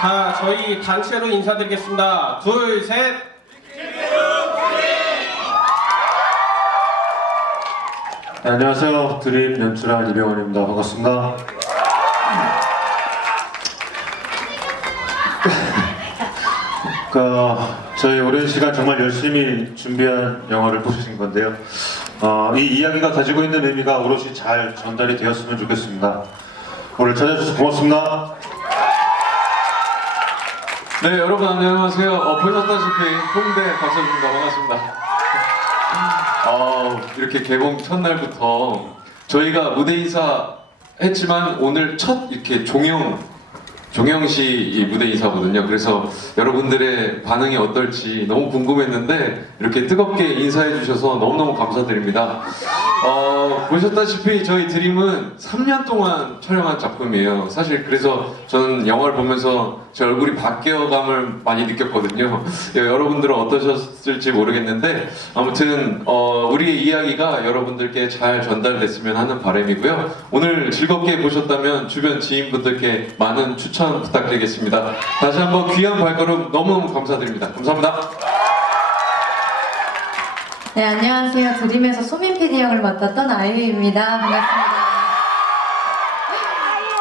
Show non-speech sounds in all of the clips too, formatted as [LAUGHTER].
자, 저희 단체로 인사드리겠습니다. 둘, 셋. 네, 안녕하세요. 드림 연출한 이병헌입니다. 반갑습니다. 그, 저희 오랜 시간 정말 열심히 준비한 영화를 보신 건데요. 어, 이 이야기가 가지고 있는 의미가 오롯이 잘 전달이 되었으면 좋겠습니다. 오늘 찾아주셔서 고맙습니다. 네 여러분 안녕하세요. 어, 보셨다시피 홍대 박서준입니다. 반갑습니다. 어, 이렇게 개봉 첫날부터 저희가 무대 인사 했지만 오늘 첫 이렇게 종영 종영 씨이 무대 인사거든요. 그래서 여러분들의 반응이 어떨지 너무 궁금했는데 이렇게 뜨겁게 인사해 주셔서 너무너무 감사드립니다. 어, 보셨다시피 저희 드림은 3년 동안 촬영한 작품이에요. 사실 그래서 저는 영화를 보면서 제 얼굴이 바뀌어감을 많이 느꼈거든요. 예, 여러분들은 어떠셨을지 모르겠는데 아무튼 어, 우리의 이야기가 여러분들께 잘 전달됐으면 하는 바람이고요. 오늘 즐겁게 보셨다면 주변 지인분들께 많은 추천 부탁드리겠습니다. 다시 한번 귀한 발걸음 너무너무 감사드립니다. 감사합니다. 네, 안녕하세요. 드림에서 소민 PD 역을 맡았던 아이유입니다. 반갑습니다.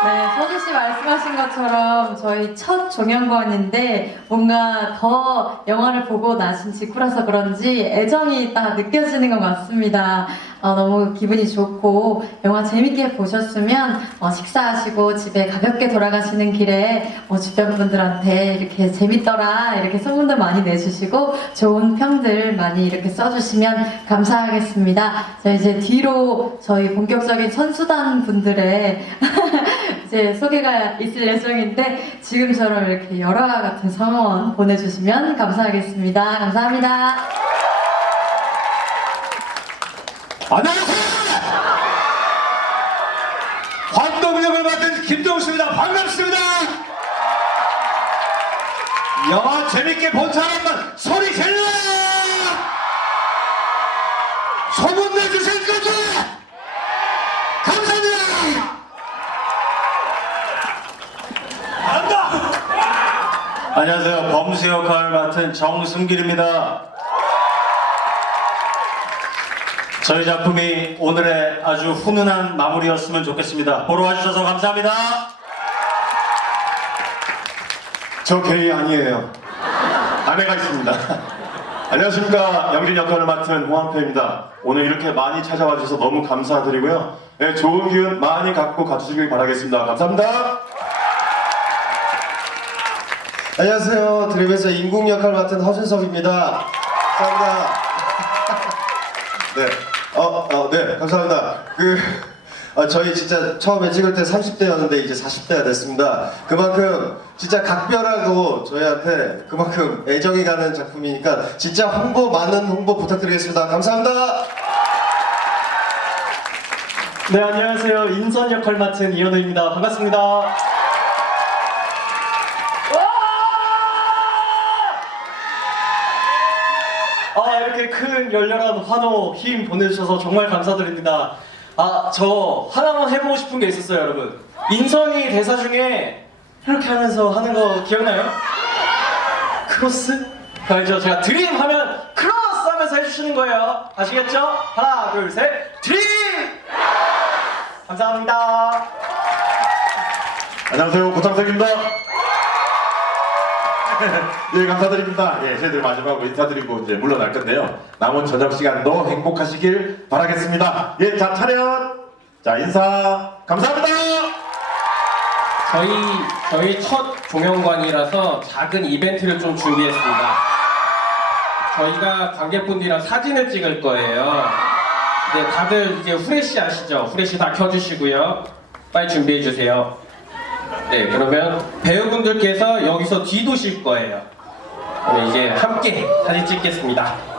네, 서주 씨 말씀하신 것처럼 저희 첫 종영관인데 뭔가 더 영화를 보고 나신 직후라서 그런지 애정이 딱 느껴지는 것 같습니다. 어, 너무 기분이 좋고 영화 재밌게 보셨으면 어, 식사하시고 집에 가볍게 돌아가시는 길에 어, 주변 분들한테 이렇게 재밌더라 이렇게 소문도 많이 내주시고 좋은 평들 많이 이렇게 써주시면 감사하겠습니다. 자 이제 뒤로 저희 본격적인 선수단 분들의 [LAUGHS] 이제 소개가 있을 예정인데 지금처럼 이렇게 열화 같은 성원 보내주시면 감사하겠습니다. 감사합니다. 안녕하세요. 황동역을 맡은 김동수입니다. 반갑습니다. 영화 재밌게 본 사람만 소리 질러! 안녕하세요. 범수 역할 맡은 정승길입니다. 저희 작품이 오늘의 아주 훈훈한 마무리였으면 좋겠습니다. 보러 와주셔서 감사합니다. 저 게이 아니에요. 아내가 있습니다. [LAUGHS] 안녕하십니까. 영진 역할을 맡은 홍한표입니다. 오늘 이렇게 많이 찾아와 주셔서 너무 감사드리고요. 네, 좋은 기운 많이 갖고 가주시길 바라겠습니다. 감사합니다. 안녕하세요. 드림에서 인공 역할 맡은 허준섭입니다. 감사합니다. 네. 어, 어, 네. 감사합니다. 그, 어, 저희 진짜 처음에 찍을 때 30대였는데 이제 40대가 됐습니다. 그만큼 진짜 각별하고 저희한테 그만큼 애정이 가는 작품이니까 진짜 홍보, 많은 홍보 부탁드리겠습니다. 감사합니다. 네, 안녕하세요. 인선 역할 맡은 이현우입니다. 반갑습니다. 아, 이렇게 큰 열렬한 환호, 힘 보내주셔서 정말 감사드립니다. 아, 저 하나만 해보고 싶은 게 있었어요, 여러분. 인선이 대사 중에 이렇게 하면서 하는 거 기억나요? 크로스? 알죠? 제가 드림 하면 크로스 하면서 해주시는 거예요. 아시겠죠? 하나, 둘, 셋, 드림! 감사합니다. 안녕하세요. 고창석입니다. 예, [LAUGHS] 감사드립니다. 예, 저희들 마지막으로 인사드리고 이제 물러날 건데요. 남은 저녁 시간도 행복하시길 바라겠습니다. 예, 자, 차렷! 자, 인사! 감사합니다! 저희 저희 첫 종영관이라서 작은 이벤트를 좀 준비했습니다. 저희가 관객분들이랑 사진을 찍을 거예요. 네, 다들 이제 후레쉬 아시죠? 후레쉬 다 켜주시고요. 빨리 준비해 주세요. 네, 그러면 배우분들께서 여기서 뒤도실 거예요. 그럼 이제 함께 사진 찍겠습니다.